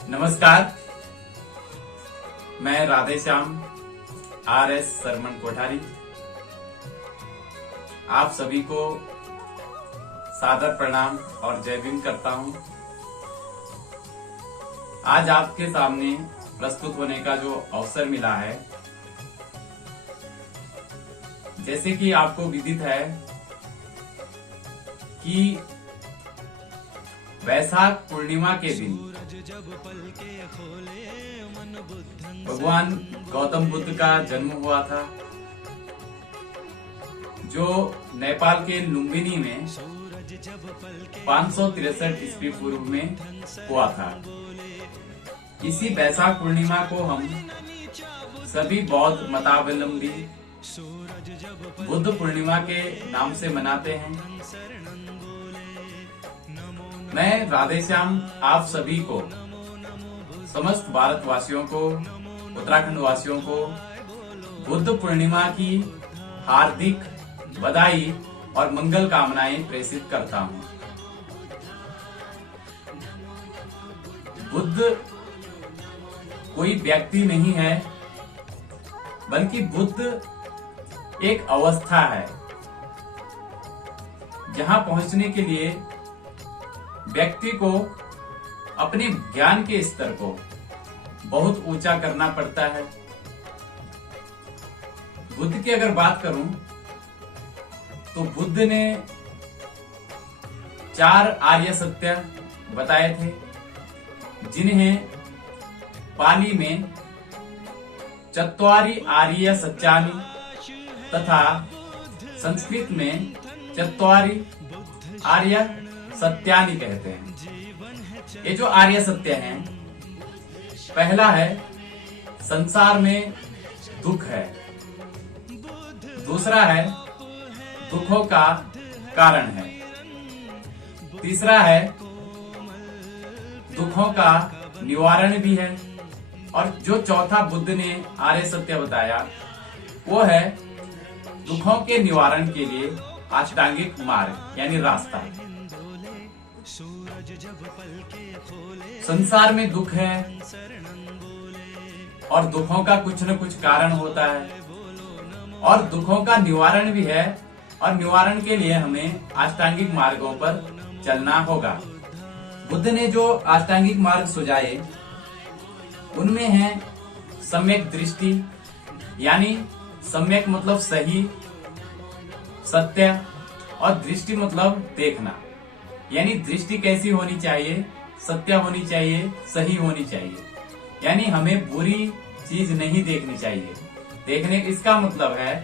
नमस्कार, मैं राधेश्याम RS सरमन कोठारी आप सभी को सादर प्रणाम और जय भीम करता हूं। आज आपके सामने प्रस्तुत होने का जो अवसर मिला है, जैसे कि आपको विदित है कि वैशाख पूर्णिमा के दिन भगवान गौतम बुद्ध का जन्म हुआ था, जो नेपाल के लुम्बिनी में 563 ईस्वी पूर्व में हुआ था। इसी वैशाख पूर्णिमा को हम सभी बौद्ध मतावलंबी बुद्ध पूर्णिमा के नाम से मनाते हैं। मैं राधेश्याम आप सभी को, समस्त भारतवासियों को, उत्तराखंड वासियों को बुद्ध पूर्णिमा की हार्दिक बधाई और मंगल कामनाएं प्रेषित करता हूं। बुद्ध कोई व्यक्ति नहीं है, बल्कि बुद्ध एक अवस्था है, जहां पहुंचने के लिए व्यक्ति को अपने ज्ञान के स्तर को बहुत ऊंचा करना पड़ता है। बुद्ध की अगर बात करूं तो बुद्ध ने 4 आर्य सत्य बताए थे, जिन्हें पाली में चत्वारि आर्य सत्यानि तथा संस्कृत में चत्वारि आर्य सत्यानि कहते हैं। ये जो आर्य सत्य हैं, पहला है संसार में दुख है, दूसरा है दुखों का कारण है, तीसरा है दुखों का निवारण भी है, और जो चौथा बुद्ध ने आर्य सत्य बताया वो है दुखों के निवारण के लिए अष्टांगिक मार्ग यानी रास्ता। संसार में दुख है और दुखों का कुछ न कुछ कारण होता है, और दुखों का निवारण भी है, और निवारण के लिए हमें अष्टांगिक मार्गों पर चलना होगा। बुद्ध ने जो अष्टांगिक मार्ग सुझाए उनमें है सम्यक दृष्टि, यानी सम्यक मतलब सही, सत्य, और दृष्टि मतलब देखना, यानी दृष्टि कैसी होनी चाहिए, सत्य होनी चाहिए, सही होनी चाहिए, यानी हमें बुरी चीज नहीं देखनी चाहिए। देखने इसका मतलब है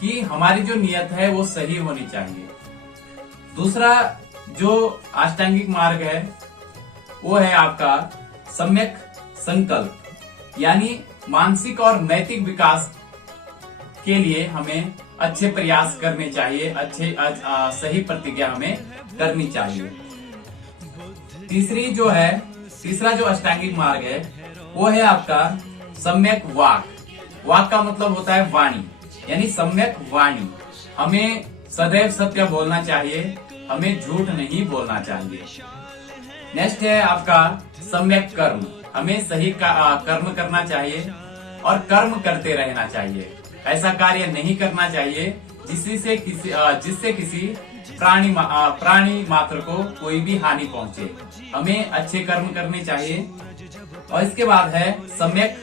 कि हमारी जो नियत है वो सही होनी चाहिए। दूसरा जो अष्टांगिक मार्ग है वो है आपका सम्यक संकल्प, यानी मानसिक और नैतिक विकास के लिए हमें अच्छे प्रयास करने चाहिए, सही प्रतिज्ञा हमें करनी चाहिए। तीसरा जो अष्टांगिक मार्ग है वो है आपका सम्यक वाक। वाक का मतलब होता है वाणी, यानी सम्यक वाणी। हमें सदैव सत्य बोलना चाहिए, हमें झूठ नहीं बोलना चाहिए। नेक्स्ट है आपका सम्यक कर्म। हमें सही कर्म करना चाहिए और कर्म करते रहना चाहिए। ऐसा कार्य नहीं करना चाहिए जिससे किसी प्राणी मात्र को कोई भी हानि पहुंचे। हमें अच्छे कर्म करने चाहिए। और इसके बाद है सम्यक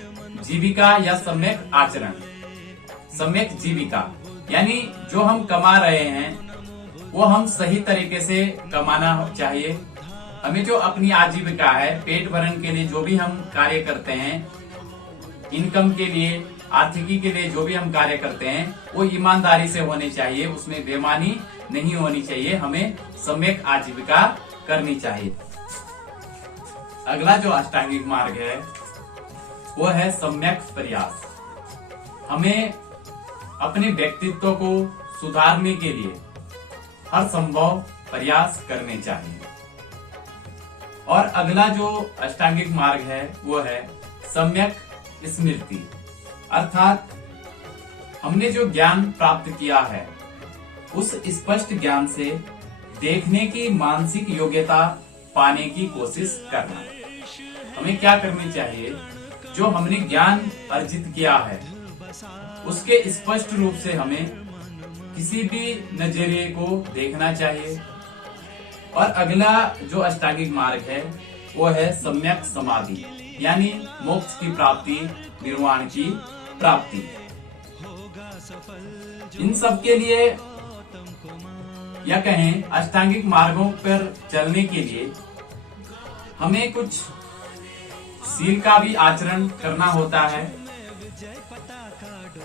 जीविका या सम्यक आचरण। सम्यक जीविका यानी जो हम कमा रहे हैं वो हम सही तरीके से कमाना चाहिए। हमें जो अपनी आजीविका है, पेट भरण के लिए जो भी हम कार्य करते हैं, इनकम के लिए, आर्थिकी के लिए जो भी हम कार्य करते हैं वो ईमानदारी से होने चाहिए, उसमें बेईमानी नहीं होनी चाहिए। हमें सम्यक आजीविका करनी चाहिए। अगला जो अष्टांगिक मार्ग है वो है सम्यक प्रयास। हमें अपने व्यक्तित्व को सुधारने के लिए हर संभव प्रयास करने चाहिए। और अगला जो अष्टांगिक मार्ग है वो है सम्यक स्मृति, अर्थात हमने जो ज्ञान प्राप्त किया है उस स्पष्ट ज्ञान से देखने की मानसिक योग्यता पाने की कोशिश करना। हमें क्या करनी चाहिए, जो हमने ज्ञान अर्जित किया है उसके स्पष्ट रूप से हमें किसी भी नजरिए को देखना चाहिए। और अगला जो अष्टांगिक मार्ग है वो है सम्यक समाधि, यानी मोक्ष की प्राप्ति, निर्वाण की प्राप्ति। इन सब के लिए या कहें अष्टांगिक मार्गों पर चलने के लिए हमें कुछ सील का भी आचरण करना होता है।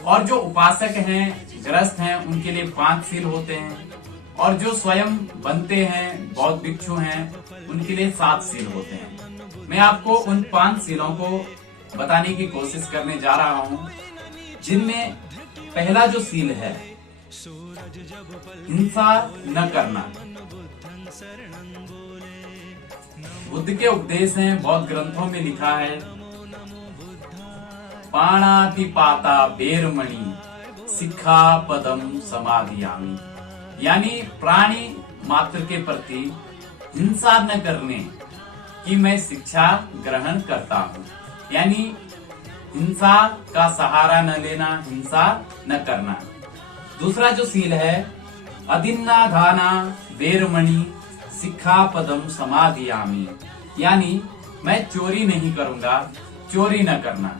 और जो उपासक हैं, गृहस्थ हैं, उनके लिए 5 सील होते हैं। और जो स्वयं बनते हैं, बौद्ध भिक्षु हैं, उनके लिए 7 सील होते हैं। मैं आपको उन 5 सीलों को बताने की कोशिश करने जा रहा हूं, जिनमें पहला जो सील है हिंसा न करना। बुद्ध के उपदेश हैं, बौद्ध ग्रंथों में लिखा है, पाणातिपाता बेरमणि सिक्खा पदम समाधियामि, यानी प्राणी मात्र के प्रति हिंसा न करने की मैं शिक्षा ग्रहण करता हूँ। यानी हिंसा का सहारा न लेना, हिंसा न करना। दूसरा जो सील है अदिन्ना धाना बेरमणि सिक्खा पदम समाधियामि, यानी मैं चोरी नहीं करूंगा, चोरी न करना,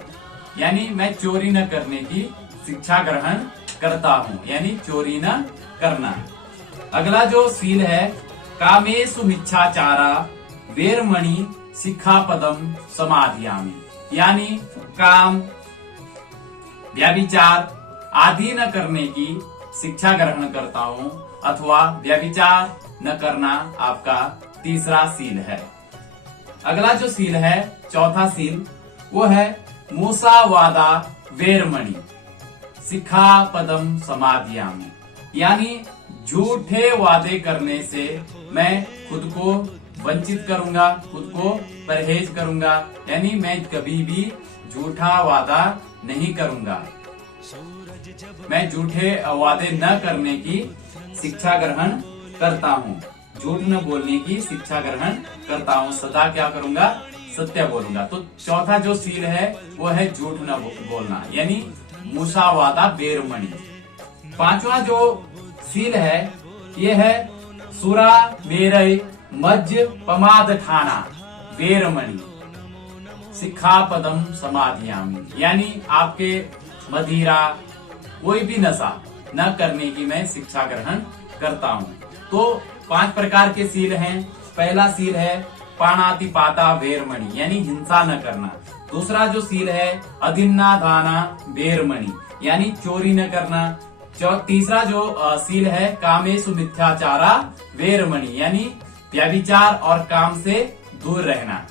यानी मैं चोरी न करने की शिक्षा ग्रहण करता हूँ, यानी चोरी न करना। अगला जो सील है कामेषु मिच्छाचारा वेरमणि सिक्खापदम समाधियामि, यानी काम, व्यभिचार आदि न करने की शिक्षा ग्रहण करता हूँ, अथवा व्यभिचार न करना आपका तीसरा सील है। अगला जो सील है, चौथा सील, वो है मूसावादा वेरमणि सिक्खापदम समाधियामि, यानी झूठे वादे करने से मैं खुद को वंचित करूंगा, खुद को परहेज करूंगा, यानी मैं कभी भी झूठा वादा नहीं करूंगा। मैं झूठे वादे न करने की शिक्षा ग्रहण करता हूँ, झूठ न बोलने की शिक्षा ग्रहण करता हूँ, सदा क्या करूंगा, सत्य बोलूंगा। तो चौथा जो सील है वो है झूठ न बोलना, यानी मूसावादा बेरमणि। पांचवा जो सील है ये है सुरा मेरय मज्ज पमाद ठाना वेरमणि सिक्खापदम समाधियामि, यानी आपके मदिरा कोई भी नशा न करने की मैं शिक्षा ग्रहण करता हूँ। तो 5 प्रकार के सील हैं। पहला सील है पाणातिपाता वेरमणि, यानी हिंसा न करना। दूसरा जो सील है अदिन्ना दाना वेरमणि, यानी चोरी न करना। तीसरा जो सील है कामेषु मिथ्याचारा वेरमणि, यानी व्यभिचार और काम से दूर रहना।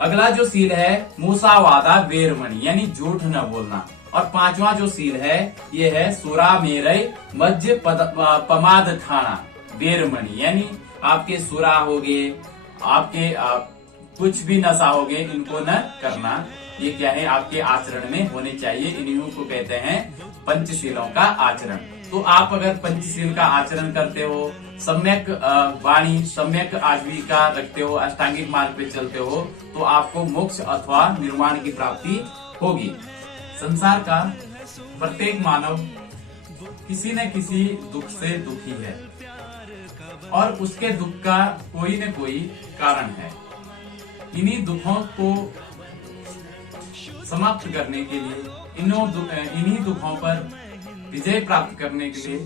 अगला जो सील है मूसावादा वेरमणि, यानी झूठ न बोलना। और पांचवा जो सील है ये है सुरा मेरय मज्ज पमाद ठाना वेरमणि, यानी आपके सुरा हो गए, आपके कुछ भी नशा हो गए, इनको न करना। ये क्या है, आपके आचरण में होने चाहिए। इन्हीं को कहते हैं पंचशीलों का आचरण। तो आप अगर पंचशील का आचरण करते हो, सम्यक वाणी, सम्यक आजीविका रखते हो, अष्टांगिक मार्ग पे चलते हो, तो आपको मोक्ष अथवा निर्वाण की प्राप्ति होगी। संसार का प्रत्येक मानव किसी न किसी दुख से दुखी है और उसके दुख का कोई न कोई कारण है। इन्हीं दुखों को समाप्त करने के लिए, इन्हीं दुखों पर विजय प्राप्त करने के लिए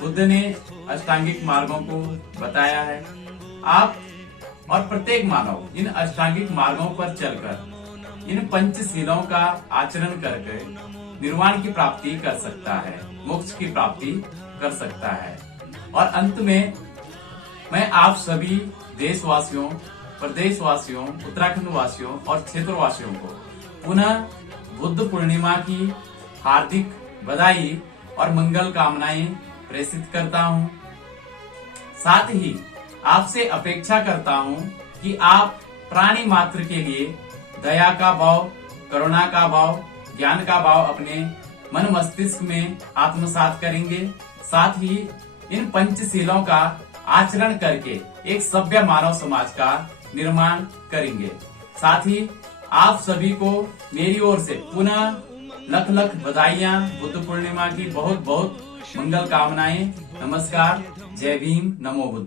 बुद्ध ने अष्टांगिक मार्गों को बताया है। आप और प्रत्येक मानव इन अष्टांगिक मार्गों पर चलकर इन पंचशीलों का आचरण करके निर्वाण की प्राप्ति कर सकता है, मोक्ष की प्राप्ति कर सकता है। और अंत में मैं आप सभी देशवासियों, प्रदेशवासियों, उत्तराखंड वासियों और क्षेत्रवासियों को पुनः बुद्ध पूर्णिमा की हार्दिक बधाई और मंगल कामनाएं प्रेषित करता हूं। साथ ही आपसे अपेक्षा करता हूं कि आप प्राणी मात्र के लिए दया का भाव, करुणा का भाव, ज्ञान का भाव अपने मन मस्तिष्क में आत्मसात करेंगे। साथ ही इन पंचशीलों का आचरण करके एक सभ्य मानव समाज का निर्माण करेंगे। साथ ही आप सभी को मेरी ओर से पुनः लख लख बधाइयां, बुद्ध पूर्णिमा की बहुत बहुत मंगल कामनाएं। नमस्कार, जय भीम, नमो बुद्ध।